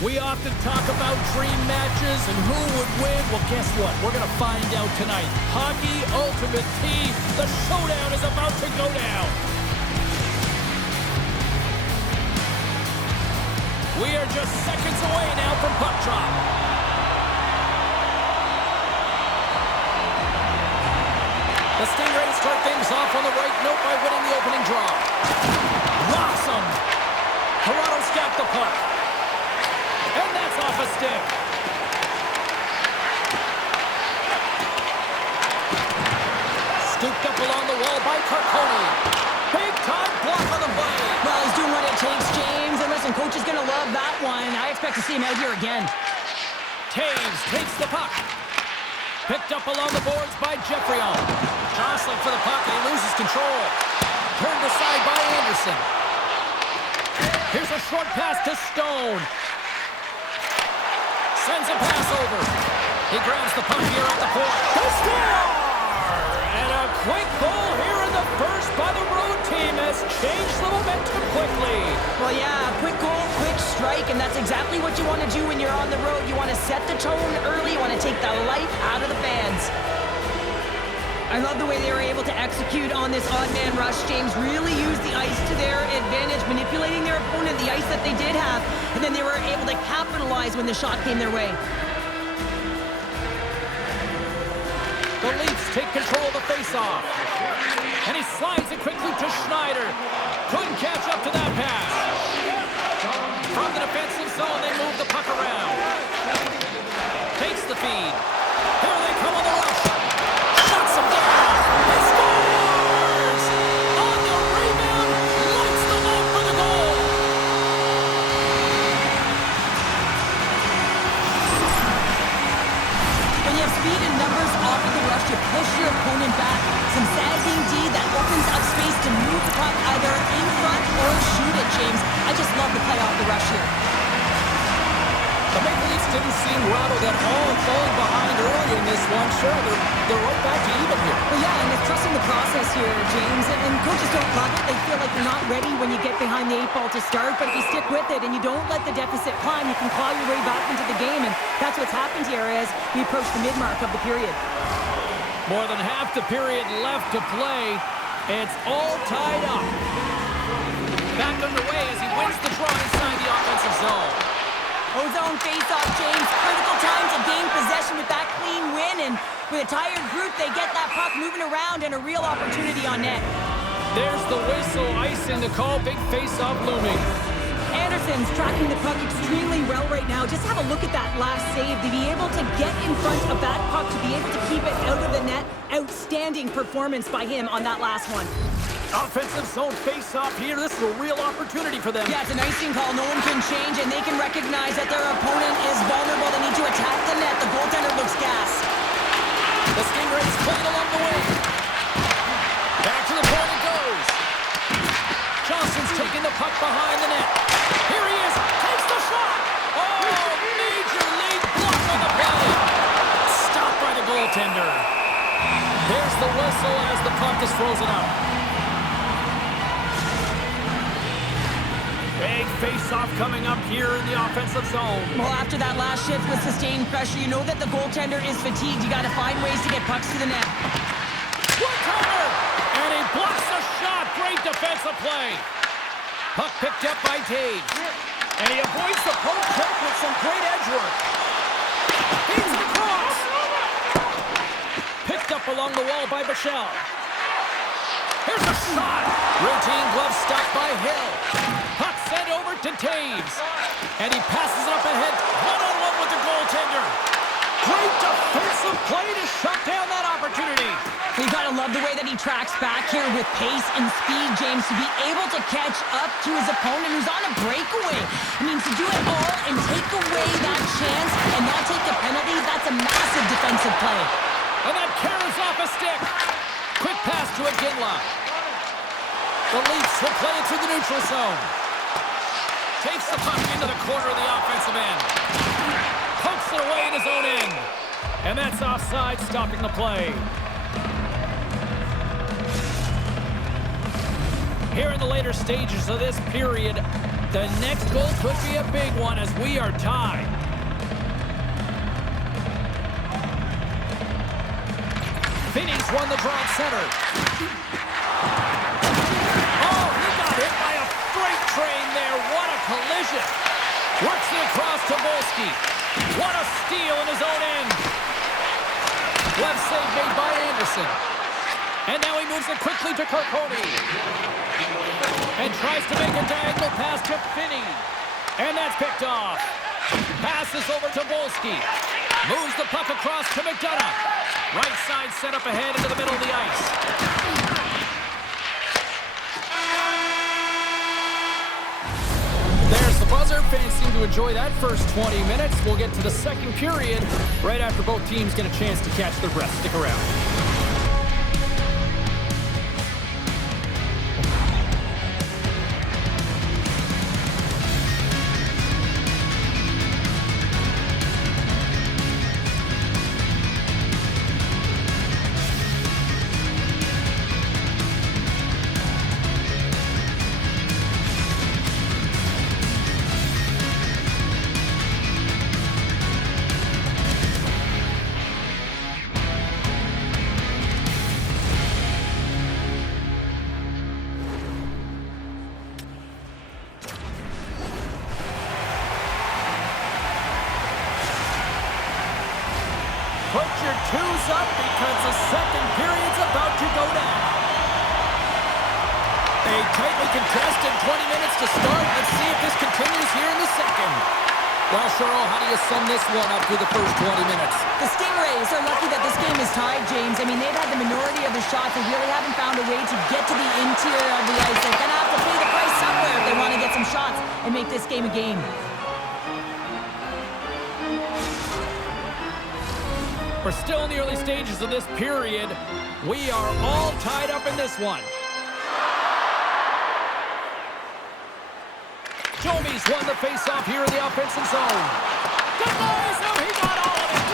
We often talk about dream matches and who would win. Well, guess what? We're going to find out tonight. Hockey Ultimate Team. The showdown is about to go down. We are just seconds away now from puck drop. The Stingrays start things off on the right note by winning the opening draw. Awesome. Toronto scout the puck. And that's off a stick. Scooped up along the wall by Carcone. Big time block on the play. Well, he's doing what it takes, James. And listen, coach is going to love that one. I expect to see him out here again. Taves takes the puck. Picked up along the boards by Jeffrion. Jostling for the puck and he loses control. Turned aside by Anderson. Here's a short pass to Stone. Sends a pass over. He grabs the puck here at the point. They score! And a quick goal here in the first by the road team has changed the momentum quickly. Well, yeah, quick goal, quick strike, and that's exactly what you want to do when you're on the road. You want to set the tone early. You want to take the life out of the fans. I love the way they were able to execute on this odd man rush. James really used the ice to their advantage, manipulating their opponent, the ice that they did have, and then they were able to capitalize when the shot came their way. The Leafs take control of the faceoff. And he slides it quickly to Schneider. Couldn't catch up to that pass. From the defensive zone, they move the puck around. Takes the feed. Here they come on the rush. Shuts him down. He scores! On the rebound, lights them up for the goal. When you have speed and numbers off of the rush, you push your opponent back. Some sagging D that opens up space to move the puck either in front or shoot it, James. I just love the play off the rush here. The Maple Leafs didn't seem rattled at all, falling behind early in this one. Sure, they're right back to even here. Well, yeah, and it's trusting the process here, James. And coaches don't love it. They feel like you're not ready when you get behind the 8 ball to start. But if you stick with it and you don't let the deficit climb, you can claw your way back into the game. And that's what's happened here as we approach the mid-mark of the period. More than half the period left to play. It's all tied up. Back underway as he wins the draw inside the offensive zone. Ozone face-off, James. Critical time to gain possession with that clean win. And with a tired group, they get that puck moving around and a real opportunity on net. There's the whistle, icing the call. Big face-off looming. Anderson's tracking the puck extremely well right now. Just have a look at that last save. To be able to get in front of that puck, to be able to keep it out of the net. Outstanding performance by him on that last one. Offensive zone face-off here. This is a real opportunity for them. Yeah, it's an icing call. No one can change, and they can recognize that their opponent is vulnerable. They need to attack the net. The goaltender looks gassed. The Stingrays playing along the wing. Back to the point it goes. Johnson's taking the puck behind the net. Here he is. Takes the shot. Oh, major league block on the play. Stopped by the goaltender. There's the whistle as the puck is frozen up. Big face-off coming up here in the offensive zone. Well, after that last shift with sustained pressure, you know that the goaltender is fatigued. You got to find ways to get pucks to the net. One-timer! And he blocks a shot. Great defensive play. Puck picked up by Taves. And he avoids the poke check with some great edge work. He's the cross. Picked up along the wall by Bichelle. Here's a shot. Routine glove stopped by Hill. Puck sent over to Taves. And he passes it up ahead. One-on-one with the goaltender. Great defensive play to shut down that opportunity. You gotta love the way that he tracks back here with pace and speed, James, to be able to catch up to his opponent who's on a breakaway. I mean, to do it all and take away that chance and not take a penalty, that's a massive defensive play. And that carries off a stick. Quick pass to Iginla. The Leafs will play it through the neutral zone. Takes the puck into the corner of the offensive end. Pokes it away in his own end. And that's offside, stopping the play. Here in the later stages of this period, The next goal could be a big one as we are tied. Finney's won the draw at center. Oh, he got hit by a freight train there. What a collision. Works it across to Volsky. What a steal in his own end. Left save made by Anderson. And now he moves it quickly to Carcone. And tries to make a diagonal pass to Finney. And that's picked off. Passes over to Volsky. Moves the puck across to McDonough. Right side set up ahead into the middle of the ice. There's the buzzer. Fans seem to enjoy that first 20 minutes. We'll get to the second period right after both teams get a chance to catch their breath. Stick around. Put your twos up because the second period's about to go down. A tightly contested 20 minutes to start. Let's see if this continues here in the second. Well, Cheryl, how do you sum this one up through the first 20 minutes? The Stingrays are lucky that this game is tied, James. I mean, they've had the minority of the shots and really haven't found a way to get to the interior of the ice. They're going to have to pay the price somewhere if they want to get some shots and make this game a game. We're still in the early stages of this period. We are all tied up in this one. Domi's won the faceoff here in the offensive zone. Denies him, he got all of it.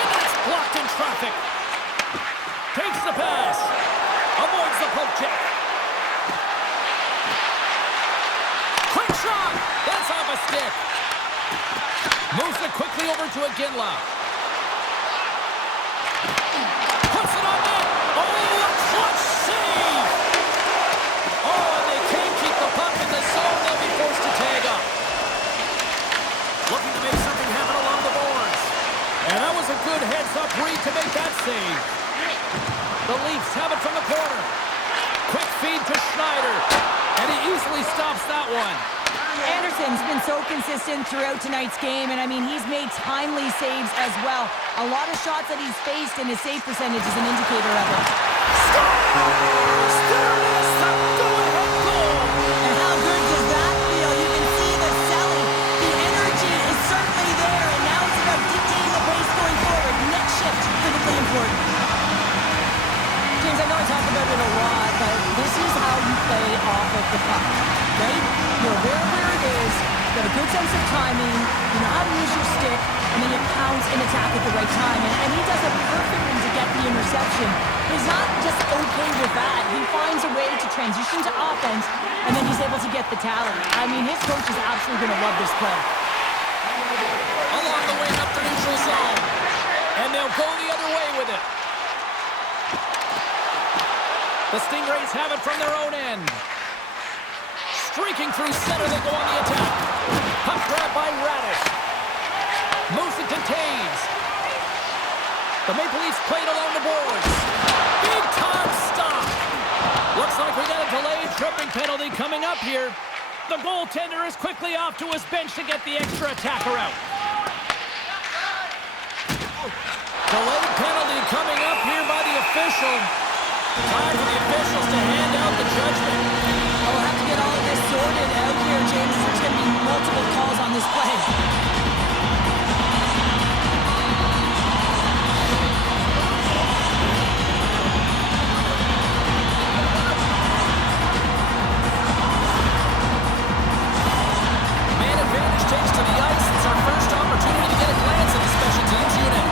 And that's blocked in traffic. Takes the pass. Avoids the poke check. Quick shot. That's off a stick. Moves it quickly over to Iginla. Puts it on net. Oh, a clutch save. Oh, and they can't keep the puck in the zone. They'll be forced to tag up. Looking to make something happen along the boards. And that was a good heads-up read to make that save. The Leafs have it from the corner. Quick feed to Schneider. And he easily stops that one. Anderson's been so consistent throughout tonight's game, and I mean, he's made timely saves as well. A lot of shots that he's faced, and his save percentage is an indicator of it. Scores! There is the go-ahead goal! And how good does that feel? You can see the selling. The energy is certainly there, and now it's about dictating the pace going forward. Next shift, critically important. James, I know I talk about it a lot, but this is how you play off of the puck, right? You're aware where it is, you have a good sense of timing, you know how to use your stick, and then you pounce and attack at the right time. And he does it perfectly to get the interception. But he's not just okay with that. He finds a way to transition to offense, and then he's able to get the tally. I mean, his coach is absolutely going to love this play. Along the way up the neutral zone. And they'll go the other way with it. The Stingrays have it from their own end. Streaking through center, they go on the attack. Puck grab by Radish. Moves it to Taves. The Maple Leafs played along the boards. Big time stop. Looks like we got a delayed tripping penalty coming up here. The goaltender is quickly off to his bench to get the extra attacker out. Delayed penalty coming up here by the official. Time for the officials to hand out the judgment. We'll have to get all of this sorted out here, James. There's going to be multiple calls on this play. Man advantage takes to the ice. It's our first opportunity to get a glance at the special teams unit.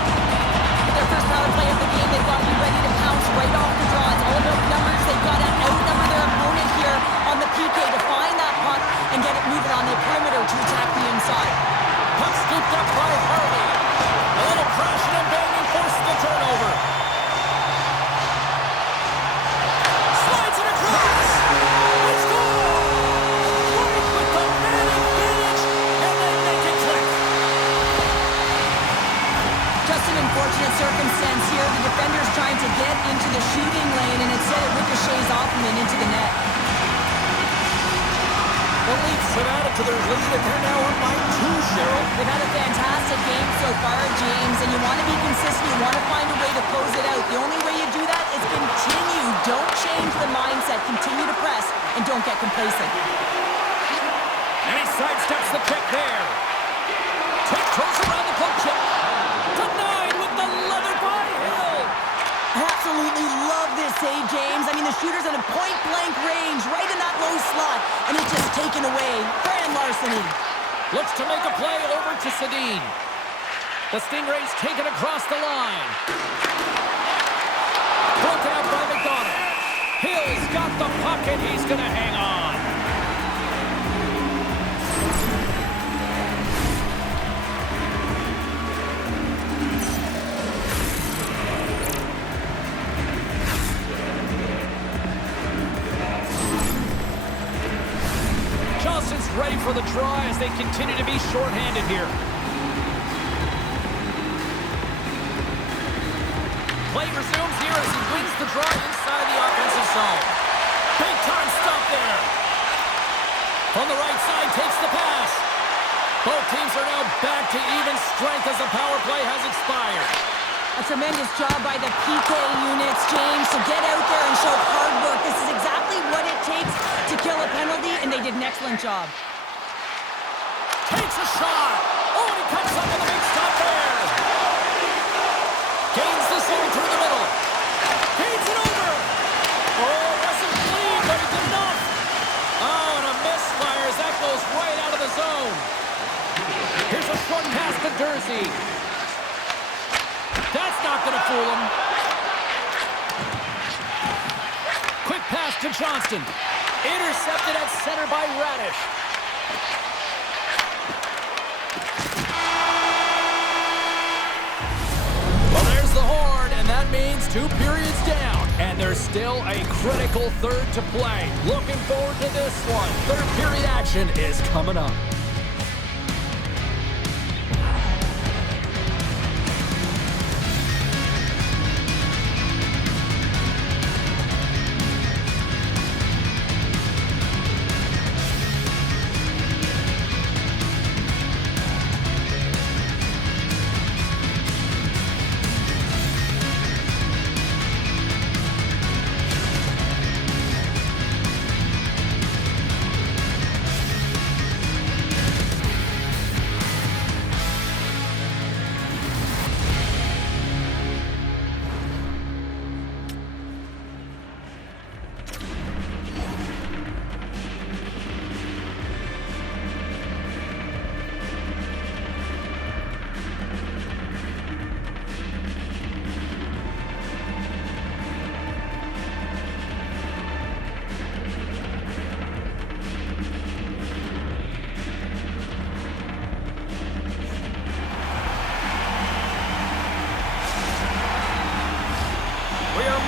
With their first power play of the game, they've got to be ready to pounce right off the draw. It's all about numbers. They've got to outnumber their opponent The Leafs have added to their lead, and they're now up by 2, Cheryl. They've had a fantastic game so far, James, and you want to be consistent. You want to find a way to close it out. The only way you do that is continue. Don't change the mindset. Continue to press, and don't get complacent. And he sidesteps the check there. Tiptoes around the poke check. Denied with the leather by Hill. Absolutely love this save, James. I mean, the shooter's at a point-blank range, right in that low slot, and it's just taken away. Brand larceny. Looks to make a play over to Sedin. The Stingrays take it across the line. Broken up by McDonald. Hill's got the puck, and he's going to hang on. Johnston's ready for the draw as they continue to be shorthanded here. Play resumes here as he wins the draw inside the offensive zone. Big time stop there. On the right side, takes the pass. Both teams are now back to even strength as the power play has expired. A tremendous job by the PK units, James, to get out there and show hard work. This is exactly what it takes to kill a penalty, and they did an excellent job. Takes a shot. Oh, and he comes up with a big stop there. Gains the zone through the middle. Gains it over. Oh, doesn't clean, but he did enough. Oh, and a misfire as that goes right out of the zone. Here's a short pass to Dursey. That's not going to fool him. Quick pass to Johnston. Intercepted at center by Radish. Well, there's the horn, and that means 2 periods down. And there's still a critical third to play. Looking forward to this one. Third period action is coming up.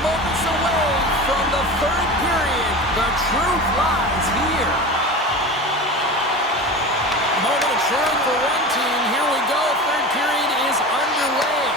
Moments away from the third period. The truth lies here. Moment of truth for one team. Here we go. Third period is underway.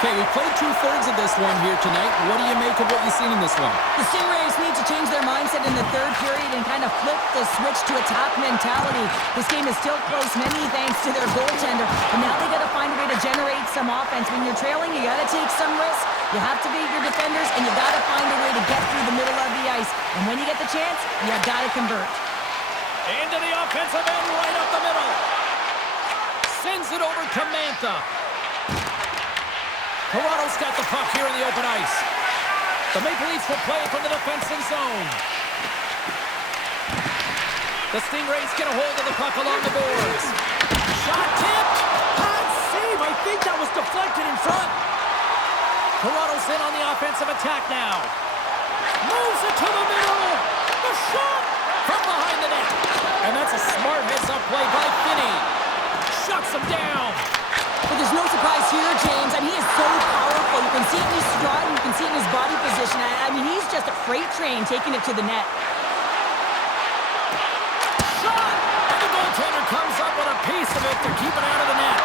Okay, we played 2/3 of this one here tonight. What do you make of what you've seen in this one? The Stingrays need to change their mindset in the third period and kind of flip the switch to attack mentality. This game is still close, many thanks to their goaltender. And now they got to find a way to generate some offense. When you're trailing, you got to take some risks. You have to beat your defenders, and you got to find a way to get through the middle of the ice. And when you get the chance, you got to convert. Into the offensive end, right up the middle. Sends it over to Mantha. Toronto's got the puck here in the open ice. The Maple Leafs will play it from the defensive zone. The Stingrays get a hold of the puck along the boards. Shot tipped. Hot save. I think that was deflected in front. Toronto's in on the offensive attack now. Moves it to the middle. The shot from behind the net. And that's a smart heads-up play by Finney. Shuts him down. But there's no surprise here, James. I mean, he is so powerful. You can see it in his stride, and you can see it in his body position. I mean, he's just a freight train taking it to the net. Shot! And the goaltender comes up with a piece of it to keep it out of the net.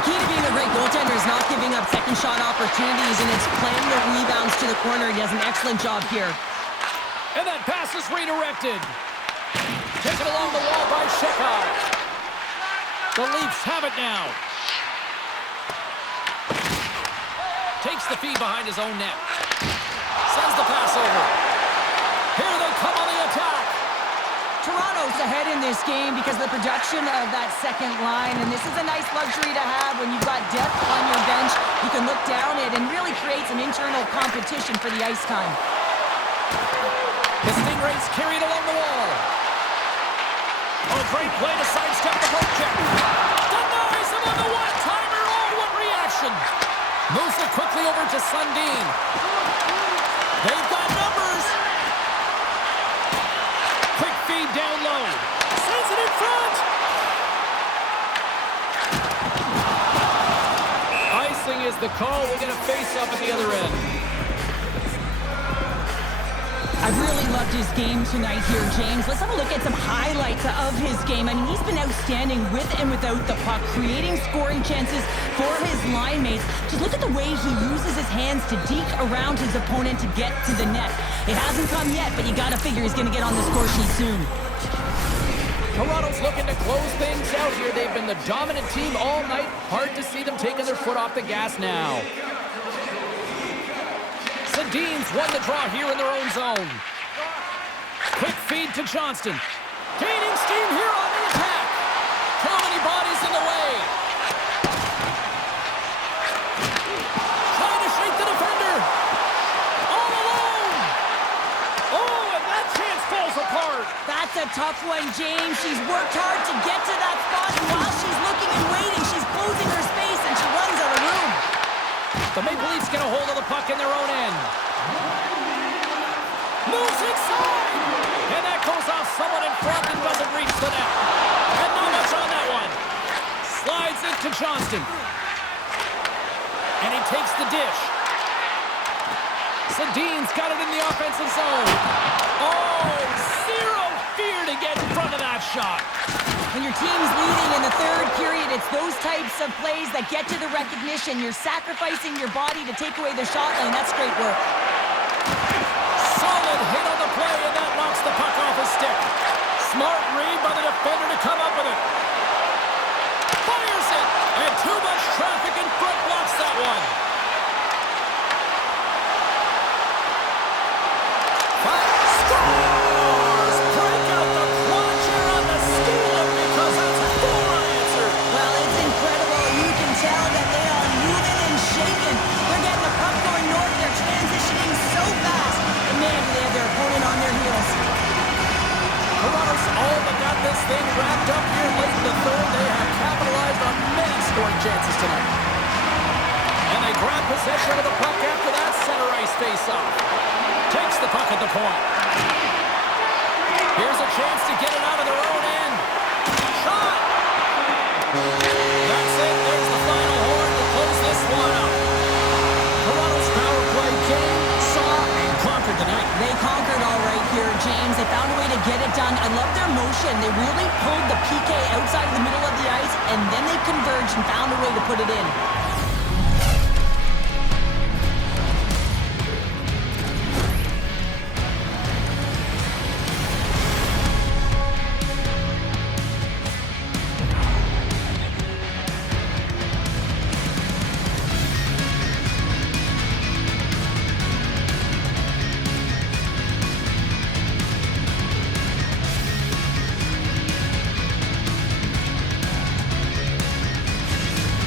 The key to being a great goaltender is not giving up second shot opportunities, and it's playing the rebounds to the corner. He does an excellent job here. And that pass is redirected. Taken along the The Leafs have it now. Takes the feed behind his own net. Sends the pass over. Here they come on the attack. Toronto's ahead in this game because of the production of that second line, and this is a nice luxury to have when you've got depth on your bench. You can look down it and really create some internal competition for the ice time. The Stingrays carry it along the wall. Oh, great play to sidestep the poke check. Denies him on the one-timer. Oh, what reaction. Moves it quickly over to Sundin. They've got numbers. Quick feed down low. Sends it in front. Icing is the call. We'll get a face-up at the other end. I've really loved his game tonight here, James. Let's have a look at some highlights of his game. I mean, he's been outstanding with and without the puck, creating scoring chances for his line mates. Just look at the way he uses his hands to deke around his opponent to get to the net. It hasn't come yet, but you gotta figure he's gonna get on the score sheet soon. Toronto's looking to close things out here. They've been the dominant team all night. Hard to see them taking their foot off the gas now. Sundin's won the draw here in their own zone. Quick feed to Johnston. Gaining steam here on the attack. Too many bodies in the way. Trying to shake the defender. All alone. Oh, and that chance falls apart. That's a tough one, James. She's worked hard to get to that spot, and while she's looking and waiting, she's closing her space, and she runs out of room. The Maple Leafs get a hold of the puck in their own end. Moves inside! And that goes off someone in front and doesn't reach the net. And not much on that one. Slides it to Johnston. And he takes the dish. Sundin's got it in the offensive zone. Oh, zero fear to get in front of that shot. When your team's leading in the third period, it's those types of plays that get you the recognition. You're sacrificing your body to take away the shot lane. That's great work. Solid hit on the play, and that knocks the puck off his stick. Smart read by the defender to come up with it. Fires it, and too much traffic in front blocks that one. Scores! Break out the clutch here on the steal because that's 4 unanswered. Well, it's incredible. You can tell that they are moving and shaking. They're getting the puck going north. They're transitioning so fast. And man, do they have their opponent on their heels. Toronto's all but got this thing wrapped up here late in the third. They have capitalized on many scoring chances tonight. And they grab possession of the puck after that center ice face-off. Takes the puck at the point. Here's a chance to get it out of their own end. Shot! That's it. There's the final horn to close this one up. Toronto's power play came, saw, and conquered the night. They conquered all right here, James. They found a way to get it done. I love their motion. They really pulled the PK outside of the middle of the ice, and then they converged and found a way to put it in.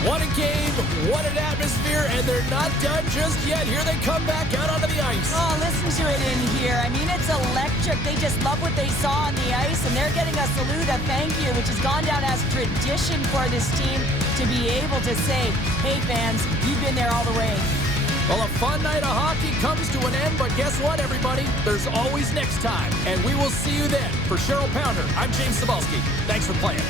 What a game, what an atmosphere, and they're not done just yet. Here they come back out onto the ice. Oh, listen to it in here. I mean, it's electric. They just love what they saw on the ice, and they're getting a salute, a thank you, which has gone down as tradition for this team to be able to say, hey, fans, you've been there all the way. Well, a fun night of hockey comes to an end, but guess what, everybody? There's always next time, and we will see you then. For Cheryl Pounder, I'm James Cebulski. Thanks for playing.